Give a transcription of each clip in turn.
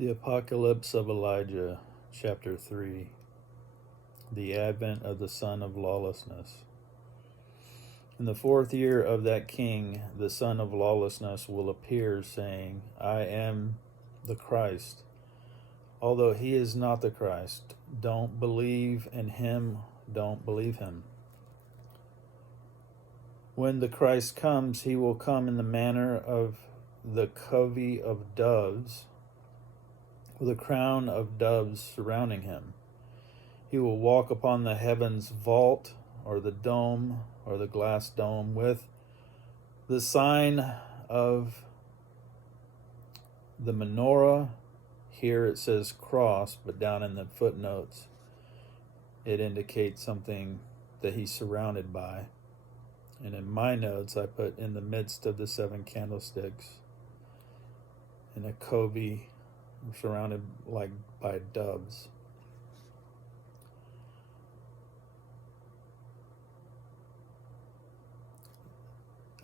The Apocalypse of Elijah, Chapter 3. The Advent of the Son of Lawlessness. In the 4th year of that king, the Son of Lawlessness will appear, saying, I am the Christ. Although he is not the Christ, don't believe in him, don't believe him. When the Christ comes, he will come in the manner of the covey of doves, with a crown of doves surrounding him. He will walk upon the heaven's vault, or the dome, or the glass dome, with the sign of the menorah. Here it says cross, but down in the footnotes it indicates something that he's surrounded by. And in my notes I put in the midst of the 7 candlesticks, in a covey surrounded like by doves.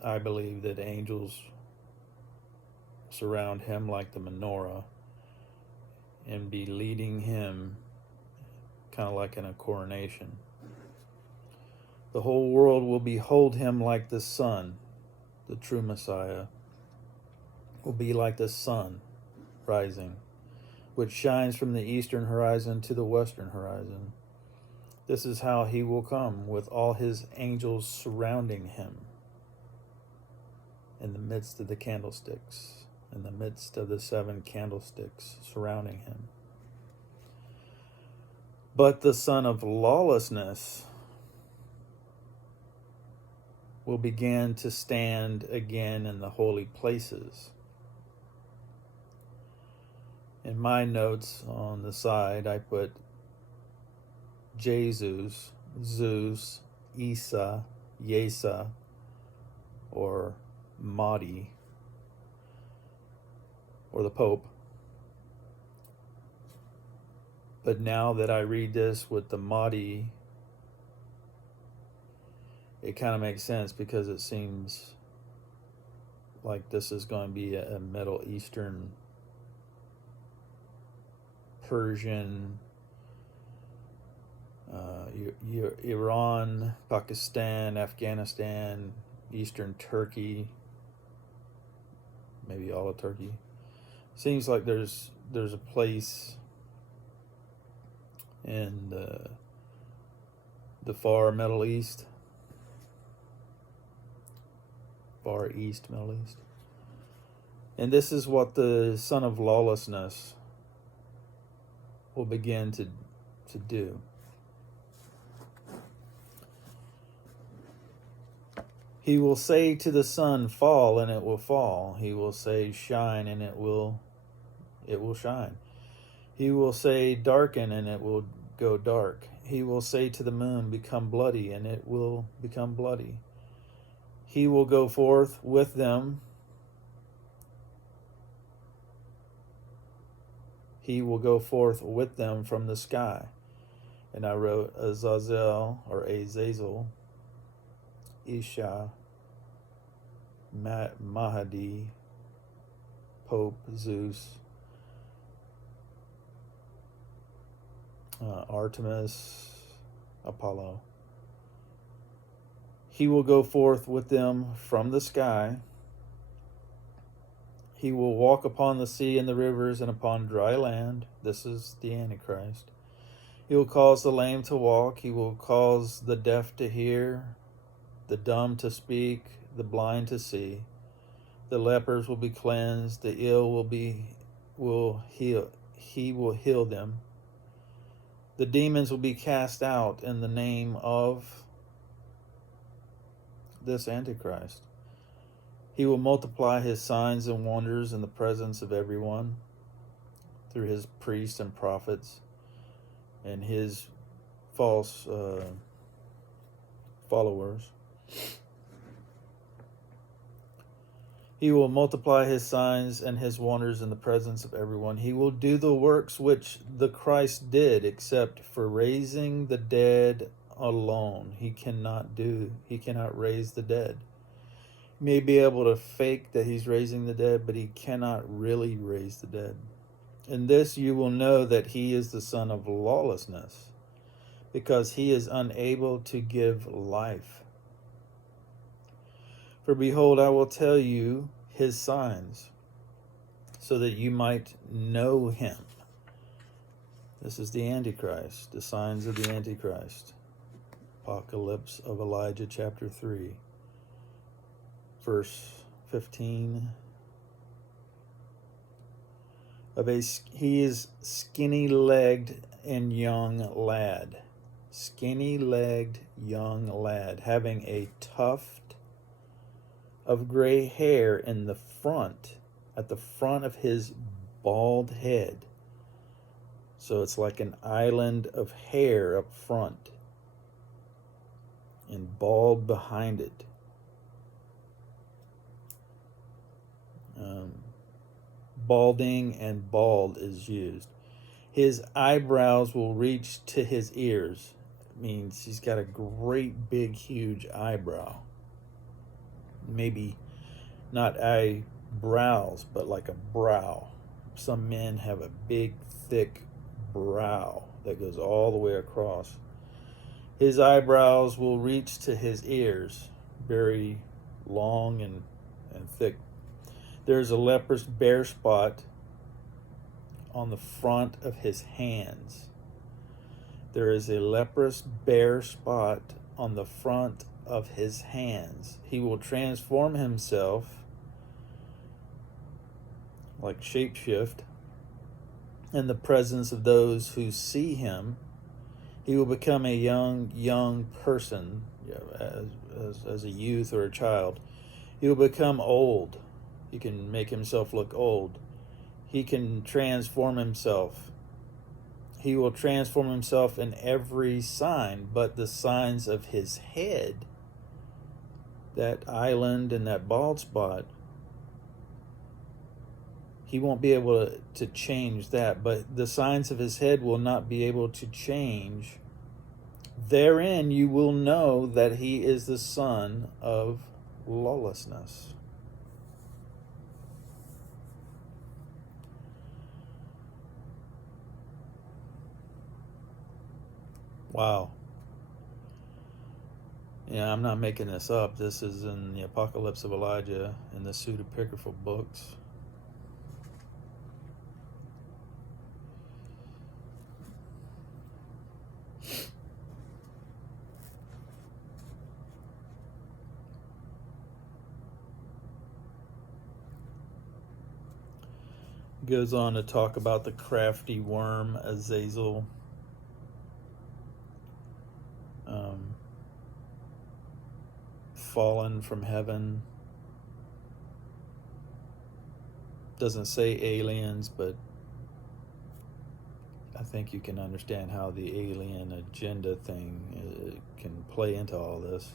I believe that angels surround him like the menorah and be leading him kind of like in a coronation. The whole world will behold him like the sun. The true Messiah will be like the sun rising, which shines from the eastern horizon to the western horizon. This is how he will come, with all his angels surrounding him, in the midst of the candlesticks, in the midst of the 7 candlesticks surrounding him. But the Son of Lawlessness will begin to stand again in the holy places. In my notes on the side, I put Jesus, Zeus, Isa, Yesa, or Mahdi, or the Pope. But now that I read this with the Mahdi, it kind of makes sense, because it seems like this is going to be a Middle Eastern, Persian, Iran, Pakistan, Afghanistan, Eastern Turkey, maybe all of Turkey. Seems like there's a place in the far Middle East, Far East Middle East. And this is what the Son of Lawlessness will begin to do. He will say to the sun, fall, and it will fall. He will say, shine, and it will shine. He will say, darken, and it will go dark. He will say to the moon, become bloody, and it will become bloody. He will go forth with them. He will go forth with them from the sky. And I wrote Azazel, or Azazel, Isha, Mahdi, Pope, Zeus, Artemis, Apollo. He will go forth with them from the sky. He will walk upon the sea and the rivers and upon dry land. This is the Antichrist. He will cause the lame to walk. He will cause the deaf to hear, the dumb to speak, the blind to see. The lepers will be cleansed. The ill will heal. He will heal them. The demons will be cast out in the name of this Antichrist. He will multiply his signs and wonders in the presence of everyone, through his priests and prophets and his false followers. He will multiply his signs and his wonders in the presence of everyone. He will do the works which the Christ did, except for raising the dead alone. He cannot raise the dead. He may be able to fake that he's raising the dead, but he cannot really raise the dead. In this you will know that he is the son of lawlessness, because he is unable to give life. For behold, I will tell you his signs, so that you might know him. This is the Antichrist, the signs of the Antichrist. Apocalypse of Elijah, chapter 3, verse 15. He is skinny-legged and young lad. Skinny-legged young lad, having a tuft of gray hair in the front, at the front of his bald head. So it's like an island of hair up front and bald behind it. Balding and bald is used. His eyebrows will reach to his ears. It means he's got a great big huge eyebrow. Maybe not eyebrows, but like a brow. Some men have a big thick brow that goes all the way across. His eyebrows will reach to his ears, very long and thick. There's a leprous bare spot on the front of his hands. There is a leprous bare spot on the front of his hands. He will transform himself, like shapeshift, in the presence of those who see him. He will become a young person, as a youth or a child. He will become old. He can make himself look old. He can transform himself. He will transform himself in every sign, but the signs of his head, that island and that bald spot, he won't be able to change that, but the signs of his head will not be able to change. Therein you will know that he is the son of lawlessness. Wow. Yeah, I'm not making this up. This is in the Apocalypse of Elijah in the pseudepigraphal books. Goes on to talk about the crafty worm Azazel. Fallen from heaven. Doesn't say aliens, but I think you can understand how the alien agenda thing can play into all this.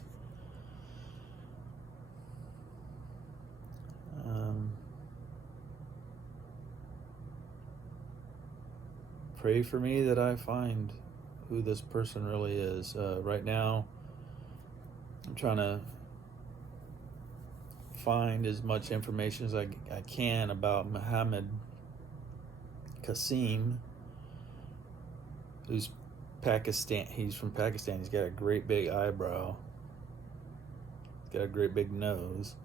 Pray for me that I find who this person really is. Right now, I'm trying to find as much information as I can about Muhammad Qasim, who's Pakistan. He's from Pakistan. He's got a great big eyebrow. He's got a great big nose.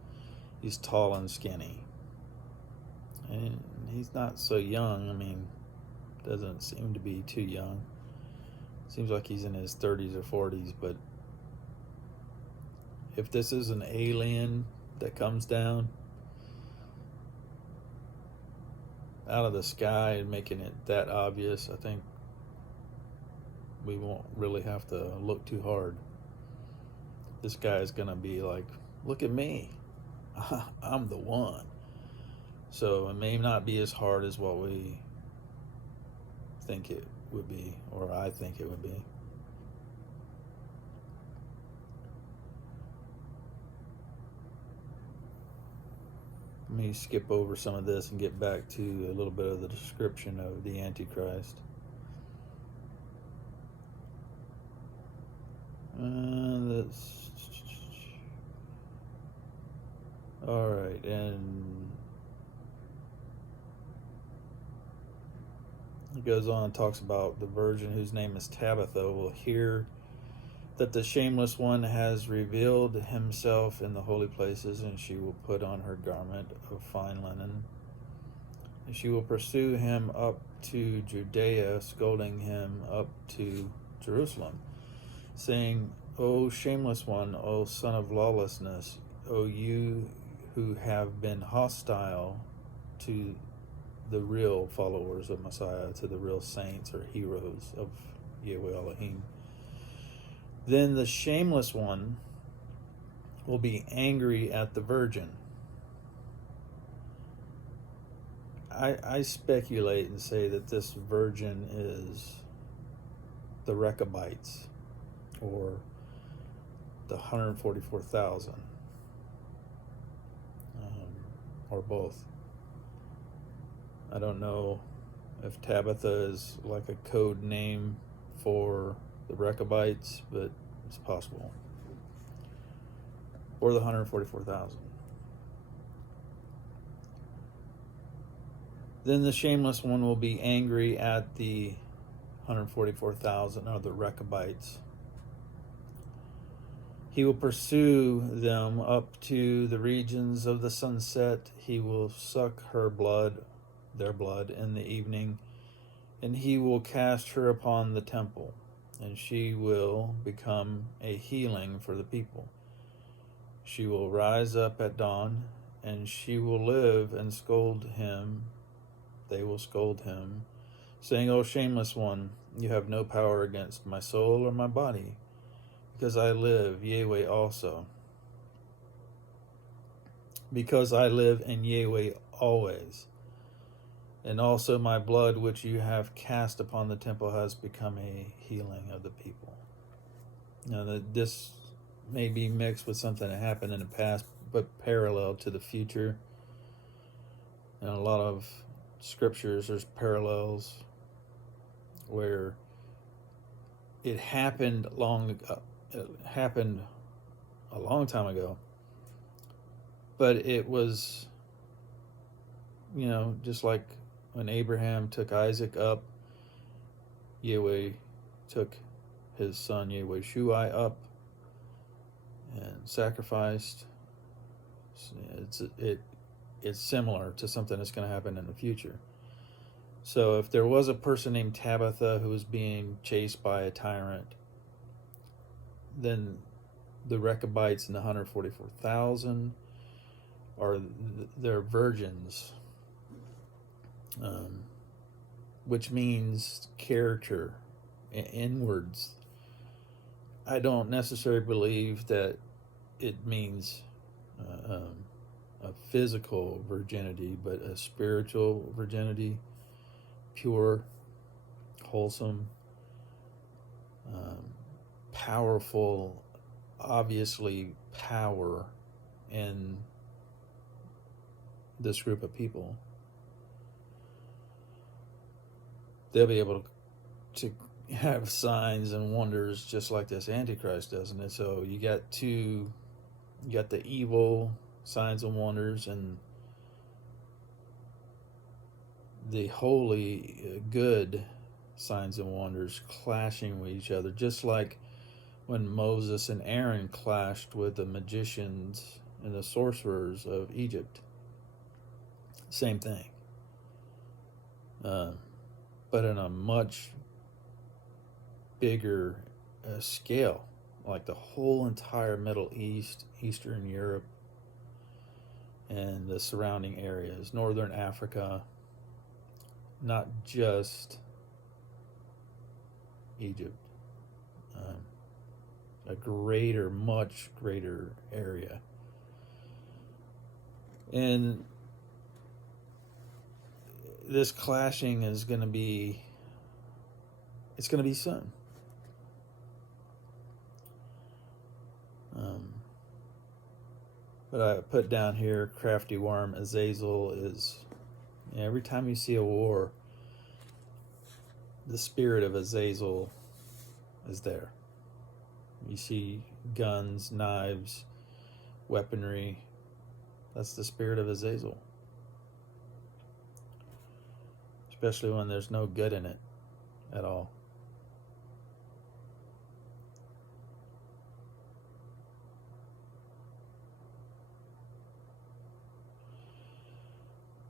He's tall and skinny. And he's not so young. I mean, doesn't seem to be too young. Seems like he's in his 30s or 40s, but if this is an alien that comes down out of the sky and making it that obvious, I think we won't really have to look too hard. This guy is gonna be like, look at me, I'm the one. So it may not be as hard as what we think it would be, or I think it would be. Let me skip over some of this and get back to a little bit of the description of the Antichrist. That's all right, and It goes on and talks about the virgin whose name is Tabitha will hear that the shameless one has revealed himself in the holy places, and she will put on her garment of fine linen. And she will pursue him up to Judea, scolding him up to Jerusalem, saying, O shameless one, O son of lawlessness, O you who have been hostile to the real followers of Messiah, to the real saints or heroes of Yahweh Elohim. Then the shameless one will be angry at the virgin. I speculate and say that this virgin is the Rechabites, or the 144,000, or both. I don't know if Tabitha is like a code name for the Rechabites, but it's possible. Or the 144,000. Then the shameless one will be angry at the 144,000, or the Rechabites. He will pursue them up to the regions of the sunset. He will suck her blood, their blood, in the evening, and he will cast her upon the temple, and she will become a healing for the people. She will rise up at dawn, and she will live and scold him. They will scold him, saying, O shameless one, you have no power against my soul or my body, because I live, Yahweh also. Because I live in Yahweh always. And also my blood which you have cast upon the temple has become a healing of the people. Now that this may be mixed with something that happened in the past, but parallel to the future. And a lot of scriptures, there's parallels where it happened it happened a long time ago, but it was, just like when Abraham took Isaac up, Yahweh took his son Yahweh Shuai up and sacrificed. It's similar to something that's going to happen in the future. So if there was a person named Tabitha who was being chased by a tyrant, then the Rechabites and the 144,000 are their virgins, which means character, inwards. I don't necessarily believe that it means a physical virginity, but a spiritual virginity, pure, wholesome, powerful, obviously power in this group of people. They'll be able to have signs and wonders just like this Antichrist does. And so you got the evil signs and wonders and the holy, good signs and wonders clashing with each other, just like when Moses and Aaron clashed with the magicians and the sorcerers of Egypt. Same thing. But in a much bigger scale, like the whole entire Middle East, Eastern Europe, and the surrounding areas, Northern Africa, not just Egypt, a greater, much greater area. And this clashing is going to be, it's going to be soon. But I put down here, crafty worm Azazel is, every time you see a war, the spirit of Azazel is there. You see guns, knives, weaponry. That's the spirit of Azazel. especially when there's no good in it at all.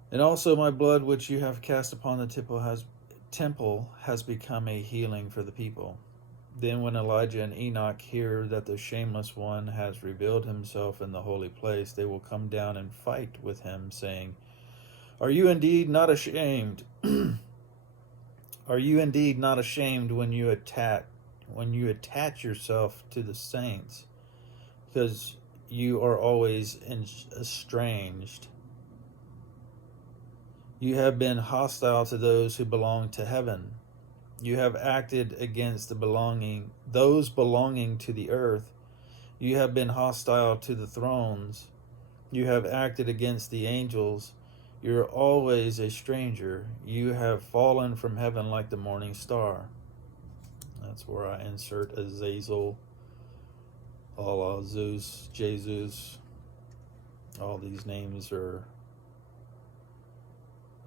And also my blood which you have cast upon the temple has become a healing for the people. Then when Elijah and Enoch hear that the shameless one has revealed himself in the holy place, they will come down and fight with him, saying, Are you indeed not ashamed? Are you indeed not ashamed when you attach yourself to the saints? Because you are always estranged. You have been hostile to those who belong to heaven. You have acted against those belonging to the earth. You have been hostile to the thrones. You have acted against the angels. You're always a stranger. You have fallen from heaven like the morning star. That's where I insert Azazel, Allah, Zeus, Jesus. All these names are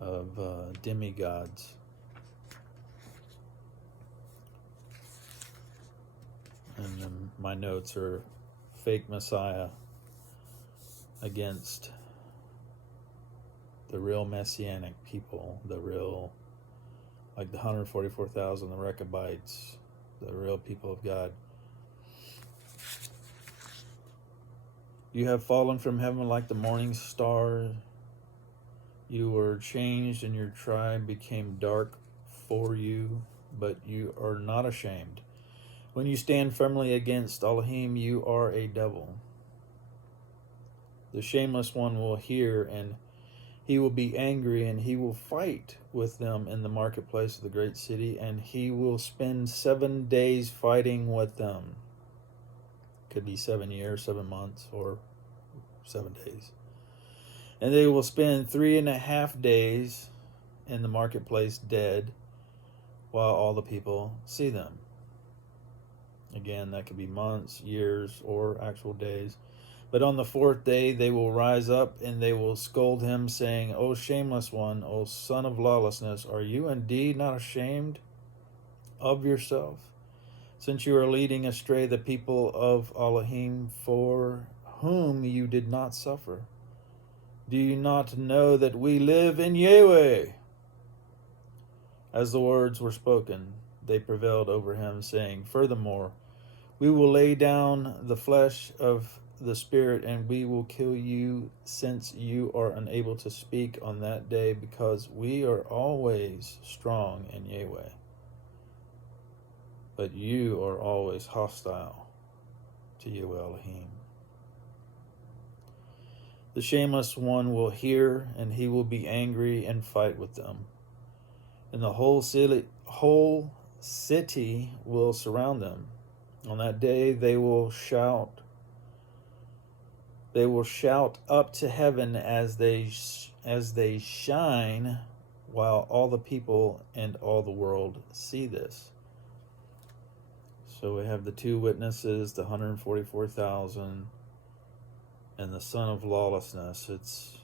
of demigods. And my notes are fake Messiah against the real Messianic people, the real, like the 144,000, the Rechabites, the real people of God. You have fallen from heaven like the morning star. You were changed and your tribe became dark for you, but you are not ashamed. When you stand firmly against Elohim, you are a devil. The shameless one will hear, and he will be angry, and he will fight with them in the marketplace of the great city, and he will spend 7 days fighting with them. Could be 7 years, 7 months, or 7 days. And they will spend 3.5 days in the marketplace dead, while all the people see them. Again, that could be months, years, or actual days. But on the 4th day they will rise up, and they will scold him, saying, O shameless one, O son of lawlessness, are you indeed not ashamed of yourself, since you are leading astray the people of Elohim, for whom you did not suffer? Do you not know that we live in Yahweh? As the words were spoken, they prevailed over him, saying, Furthermore, we will lay down the flesh of the spirit, and we will kill you, since you are unable to speak on that day, because we are always strong in Yahweh. But you are always hostile to Yahweh Elohim. The shameless one will hear, and he will be angry and fight with them. And the whole city will surround them. On that day they will shout. They will shout up to heaven as they shine, while all the people and all the world see this. So we have the two witnesses, the 144,000, and the son of lawlessness. It's,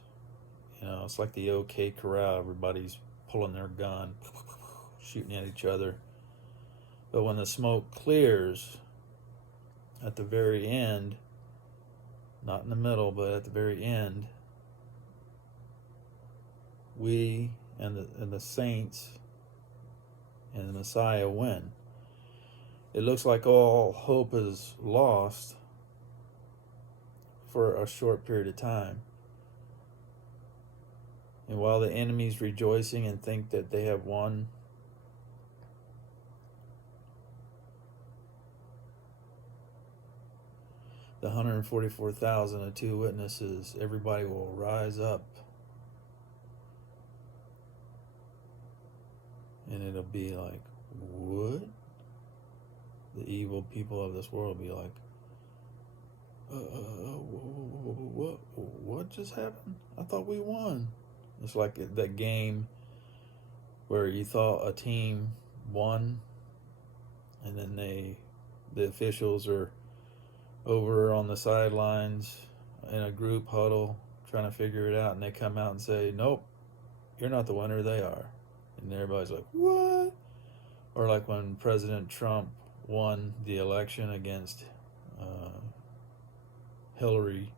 it's like the OK Corral. Everybody's pulling their gun, shooting at each other. But when the smoke clears at the very end, not in the middle, but at the very end, we and the saints and the Messiah win. It looks like all hope is lost for a short period of time. And while the enemy's rejoicing and think that they have won, the 144,000 and two witnesses, everybody will rise up. And it'll be like, what? The evil people of this world will be like, what just happened? I thought we won. It's like that game where you thought a team won, and then the officials are over on the sidelines in a group huddle trying to figure it out, and they come out and say, nope, you're not the winner, they are. And everybody's like, what? Or like when President Trump won the election against Hillary,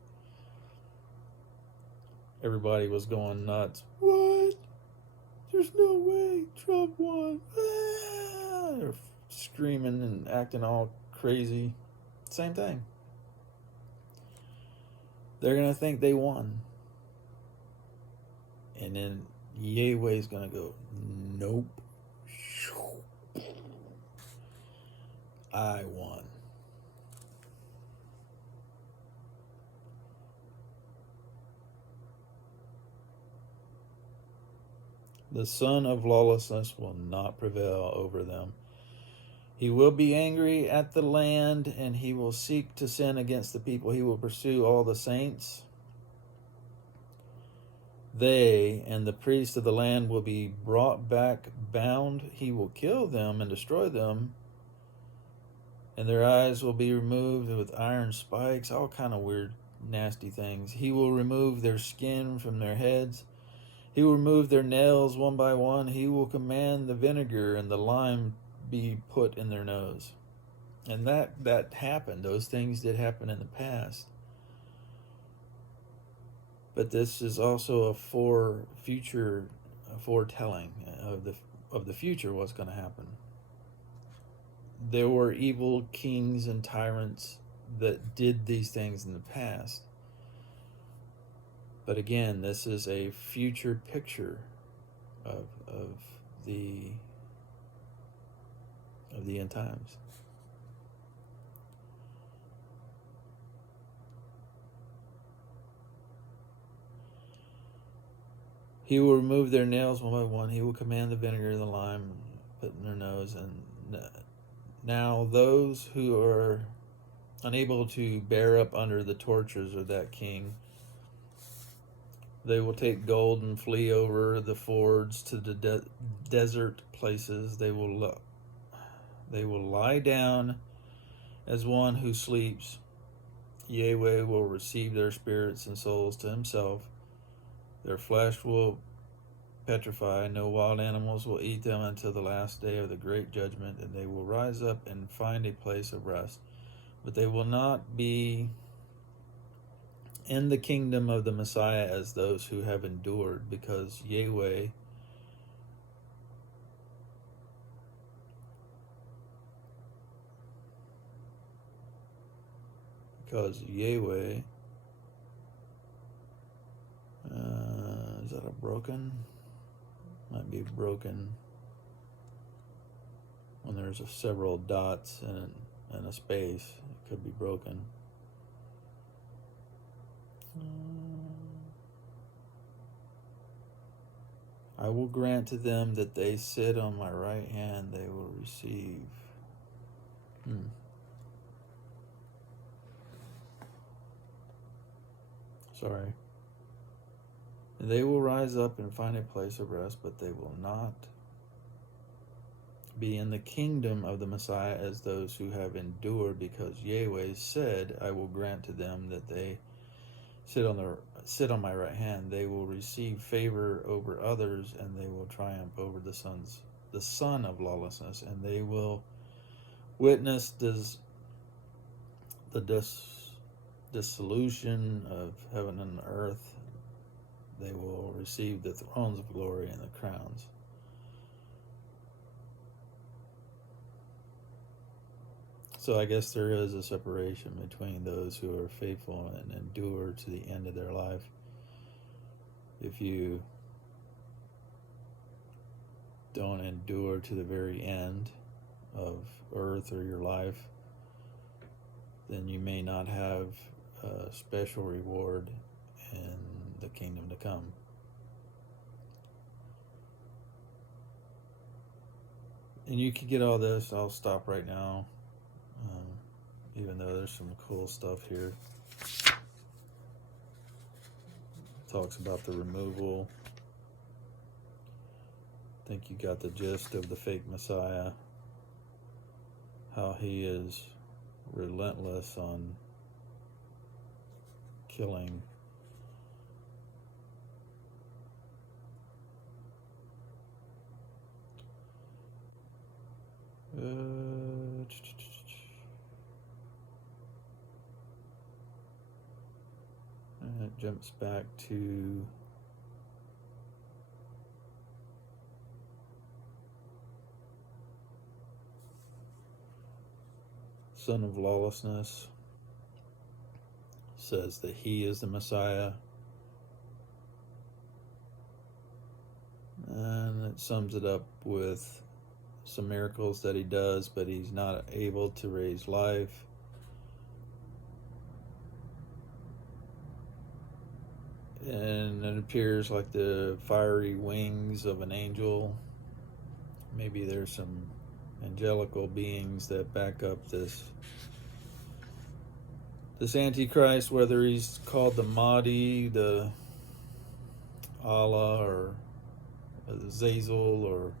everybody was going nuts. What? There's no way Trump won. Ah! They're screaming and acting all crazy. Same thing. They're going to think they won. And then Yahweh's going to go, nope. I won. The son of lawlessness will not prevail over them. He will be angry at the land, and he will seek to sin against the people. He will pursue all the saints. They and the priests of the land will be brought back bound. He will kill them and destroy them, and their eyes will be removed with iron spikes, all kind of weird, nasty things. He will remove their skin from their heads. He will remove their nails one by one. He will command the vinegar and the lime be put in their nose. And that happened. Those things did happen in the past. But this is also a foretelling of the future, what's going to happen. There were evil kings and tyrants that did these things in the past. But again, this is a future picture of the end times. He will remove their nails one by one. He will command the vinegar and the lime put in their nose. And now those who are unable to bear up under the tortures of that king, they will take gold and flee over the fords to the desert places. They will lie down as one who sleeps. Yahweh will receive their spirits and souls to himself. Their flesh will petrify. No wild animals will eat them until the last day of the great judgment, and they will rise up and find a place of rest. But they will not be in the kingdom of the Messiah as those who have endured, because Yahweh is that a broken? Might be broken when there's several dots and a space. It could be broken. I will grant to them that they sit on my right hand. They will receive. Sorry. And they will rise up and find a place of rest, but they will not be in the kingdom of the Messiah as those who have endured, because Yahweh said, I will grant to them that they sit on my right hand. They will receive favor over others, and they will triumph over the son of lawlessness, and they will witness the dissolution of heaven and earth. They will receive the thrones of glory and the crowns. So I guess there is a separation between those who are faithful and endure to the end of their life. If you don't endure to the very end of earth or your life, then you may not have a special reward in the kingdom to come. And you can get all this. I'll stop right now, even though there's some cool stuff here. It talks about the removal. I think you got the gist of the fake Messiah, how he is relentless on killing . jumps back to Son of Lawlessness, says that he is the Messiah, and it sums it up with some miracles that he does, but he's not able to raise life. And it appears like the fiery wings of an angel. Maybe there's some angelical beings that back up this Antichrist, whether he's called the Mahdi, the Allah, or the Zazel, or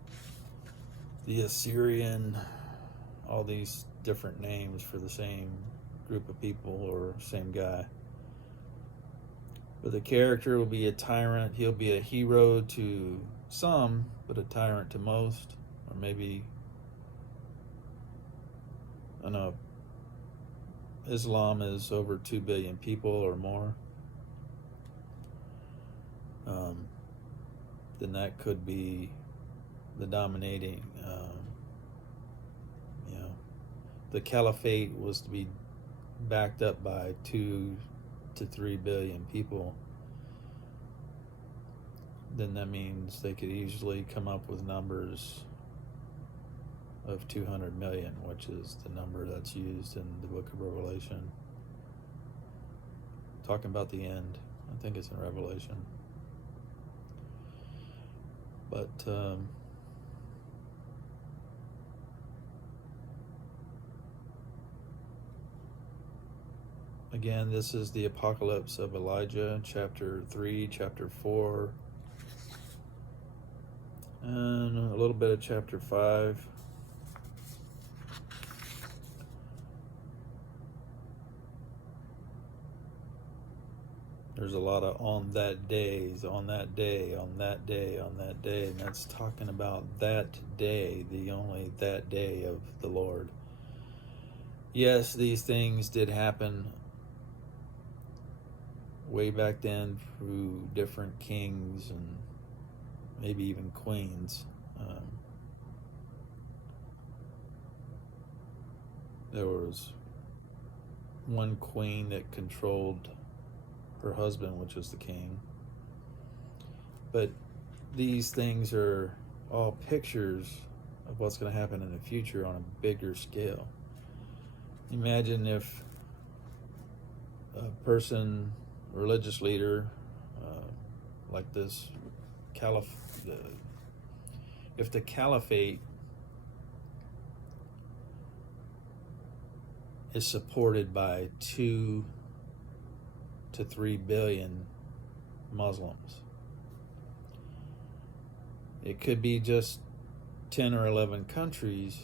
the Assyrian, all these different names for the same group of people or same guy. But the character will be a tyrant. He'll be a hero to some, but a tyrant to most. Or maybe, I don't know, Islam is over 2 billion people or more. Then that could be the dominating, the caliphate was to be backed up by 2 to 3 billion people. Then that means they could easily come up with numbers of 200 million, which is the number that's used in the book of Revelation. Talking about the end. I think it's in Revelation. But again, this is the apocalypse of Elijah, chapter 3, chapter 4, and a little bit of chapter 5. There's a lot of on that days, on that day, on that day, on that day, and that's talking about that day, the only that day of the Lord. Yes, these things did happen way back then through different kings and maybe even queens. There was one queen that controlled her husband, which was the king. But these things are all pictures of what's going to happen in the future on a bigger scale. Imagine if a person, religious leader, like this if the caliphate is supported by 2 to 3 billion Muslims. It could be just 10 or 11 countries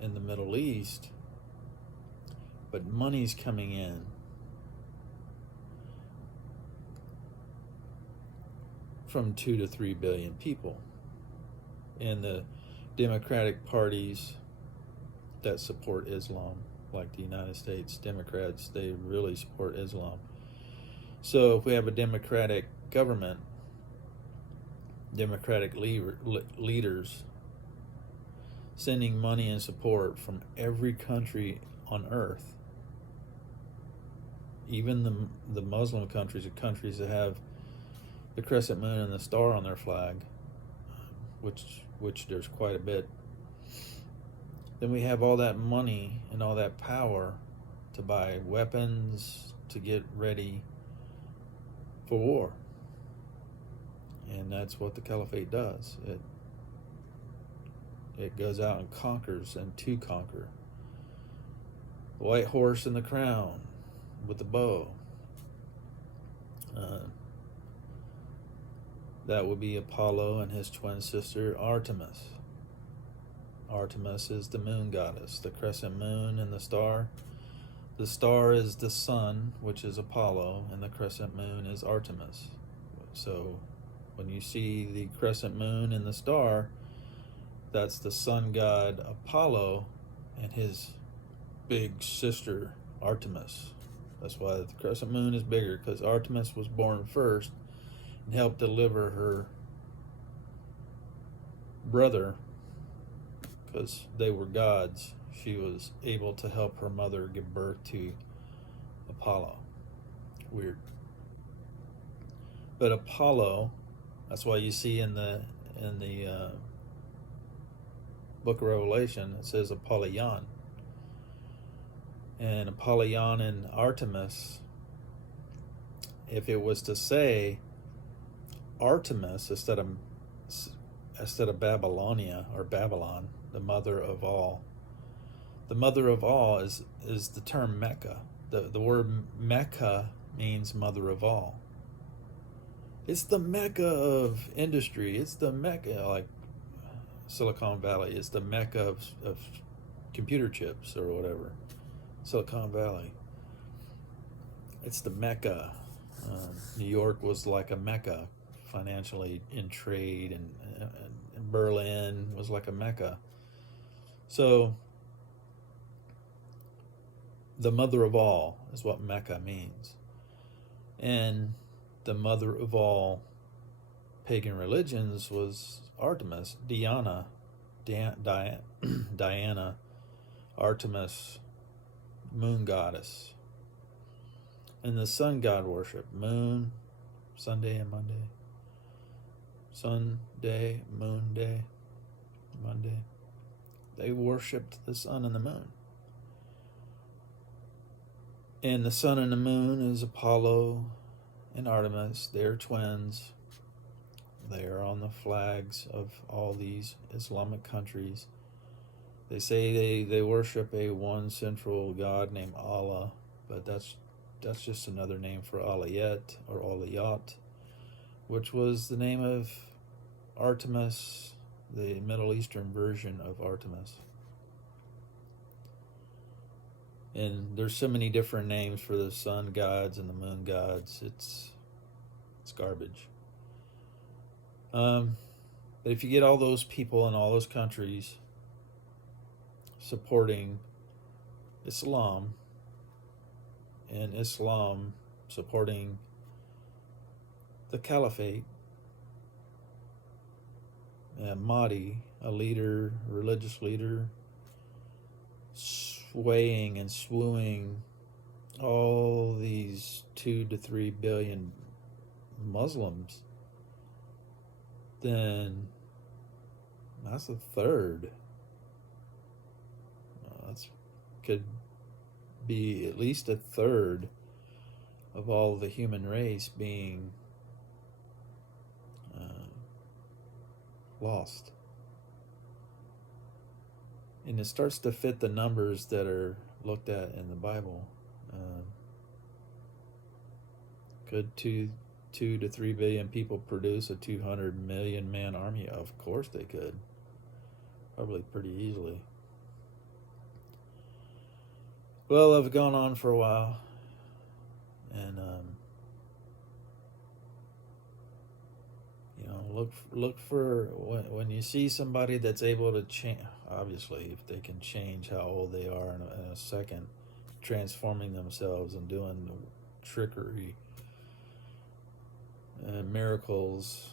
in the Middle East, but money's coming in from 2 to 3 billion people. And the Democratic parties that support Islam, like the United States Democrats, they really support Islam. So if we have a democratic government, democratic leaders sending money and support from every country on earth, even the Muslim countries or countries that have the crescent moon and the star on their flag, which there's quite a bit, then we have all that money and all that power to buy weapons, to get ready for war. And that's what the caliphate does. It goes out and conquers, and to conquer. The white horse and the crown with the bow. That would be Apollo and his twin sister Artemis. Artemis is the moon goddess, the crescent moon and the star. The star is the sun, which is Apollo, and the crescent moon is Artemis. So when you see the crescent moon and the star, that's the sun god Apollo and his big sister Artemis. That's why the crescent moon is bigger, because Artemis was born first and helped deliver her brother, because they were gods. She was able to help her mother give birth to Apollo. Weird. But Apollo, that's why you see in the book of Revelation, it says Apollyon. And Apollyon and Artemis, if it was to say Artemis instead of Babylonia or Babylon, the mother of all. The mother of all is the term Mecca. The word Mecca means mother of all. It's the Mecca of industry. It's the Mecca, like Silicon Valley. It's the Mecca of computer chips or whatever. Silicon Valley. It's the Mecca. New York was like a Mecca financially in trade, and Berlin was like a Mecca. So the mother of all is what Mecca means. And the mother of all pagan religions was Artemis, Diana, Artemis, moon goddess. And the sun god worship, moon, Sunday and Monday. Sunday, moon day, Monday. They worshipped the sun and the moon. And the sun and the moon is Apollo and Artemis. They're twins. They are on the flags of all these Islamic countries. They say they worship a one central god named Allah, but that's just another name for Aliyat or Aliyat, which was the name of Artemis, the Middle Eastern version of Artemis. And there's so many different names for the sun gods and the moon gods. It's garbage. But if you get all those people in all those countries supporting Islam, and Islam supporting the Caliphate, Mahdi, a religious leader, swaying and swooing all these 2 to 3 billion Muslims, then that's a third. That's could be at least a third of all the human race being lost. And it starts to fit the numbers that are looked at in the Bible. Could 2 to 3 billion people produce a 200 million man army? Of course they could. Probably pretty easily. Well, I've gone on for a while, and look for when you see somebody that's able to change. Obviously, if they can change how old they are in a second, transforming themselves and doing trickery, miracles,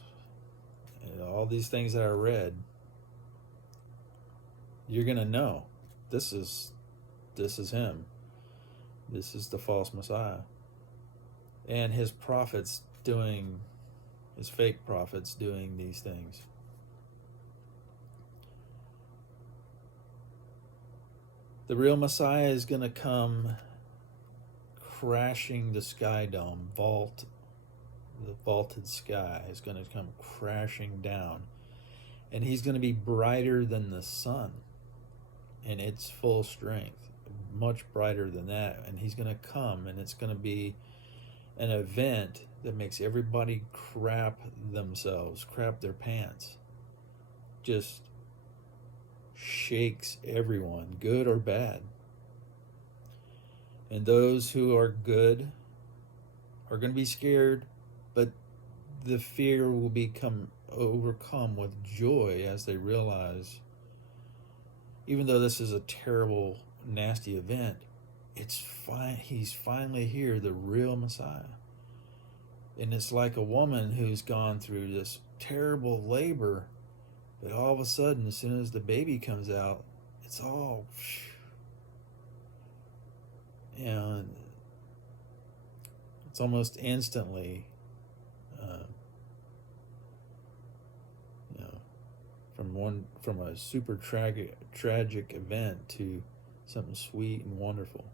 all these things that I read, you're gonna know this is him. This is the false Messiah. And his fake prophets doing these things. The real Messiah is going to come crashing the sky dome, the vaulted sky is going to come crashing down. And he's going to be brighter than the sun in its full strength, much brighter than that. And he's going to come, and it's going to be an event that makes everybody crap their pants. Just shakes everyone, good or bad. And those who are good are going to be scared, but the fear will become overcome with joy as they realize, even though this is a terrible, nasty event, it's fine. He's finally here, the real Messiah. And it's like a woman who's gone through this terrible labor, but all of a sudden, as soon as the baby comes out, it's all, and it's almost instantly, you know, from a super tragic event to something sweet and wonderful.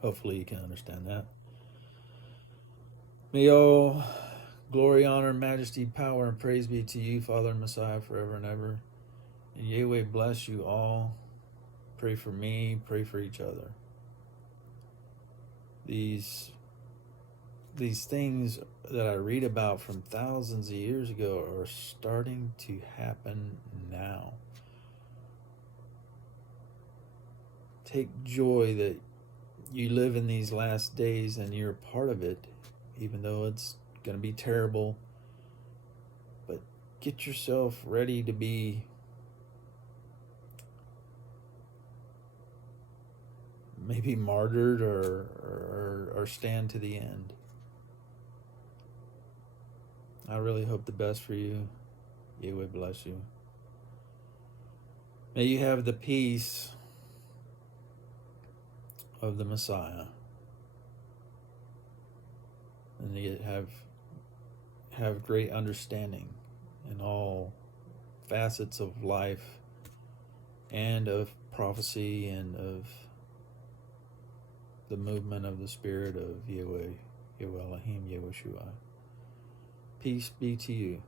Hopefully, you can understand that. May all glory, honor, majesty, power, and praise be to you, Father and Messiah, forever and ever. And Yahweh bless you all. Pray for me, pray for each other. These things that I read about from thousands of years ago are starting to happen now. Take joy that you live in these last days and you're a part of it, even though it's going to be terrible. But get yourself ready to be maybe martyred or stand to the end. I really hope the best for you. Yahweh bless you. May you have the peace of the Messiah, and you have great understanding in all facets of life and of prophecy and of the movement of the Spirit of Yahweh, Yahweh Elohim, Yahweh Shua. Peace be to you.